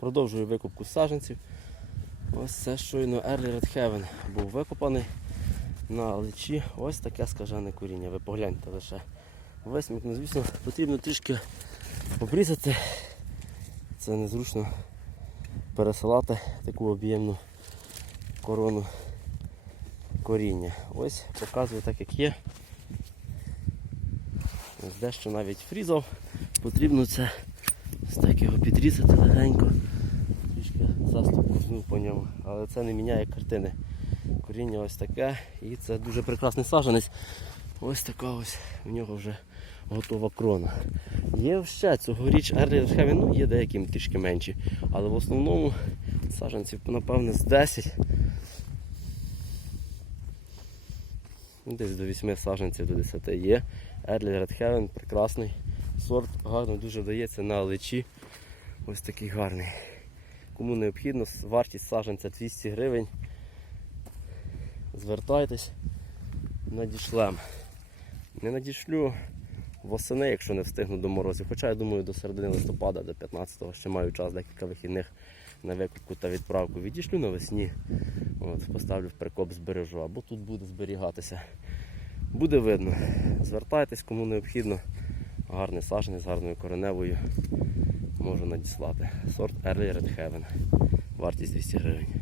Продовжую викупку саджанців. Ось це щойно Early Red Heaven був викопаний на личі. Ось таке скажене коріння. Ви погляньте лише. Весмік, ну звісно, потрібно трішки обрізати. Це незручно пересилати таку об'ємну корону коріння. Ось показую так, як є. Ось дещо навіть фрізав. Потрібно це так його підрізати легенько. Трішки заступ кузнув по ньому. Але це не міняє картини. Коріння ось таке і це дуже прекрасний саджанець. Ось така ось у нього вже готова крона. Є ще цьогоріч Heaven, ну є деякі трішки менші. Але в основному саджанців, напевне, з 10. Ну, Десь до 8 саджанців до 10 є. Red Heaven прекрасний. Сорт гарно дуже вдається на личі. Ось такий гарний. Кому необхідно, вартість саджанця 200 гривень. Звертайтесь, надішлем. Не надішлю восени, якщо не встигну до морозів. Хоча я думаю до середини листопада, до 15-го ще маю час декілька вихідних на викупку та відправку. Відійшлю навесні. От, поставлю в прикоп збережу, або тут буде зберігатися. Буде видно. Звертайтесь, кому необхідно. Гарний сажений з гарною кореневою. Можу надіслати. Сорт Early Red Heaven. Вартість 200 гривень.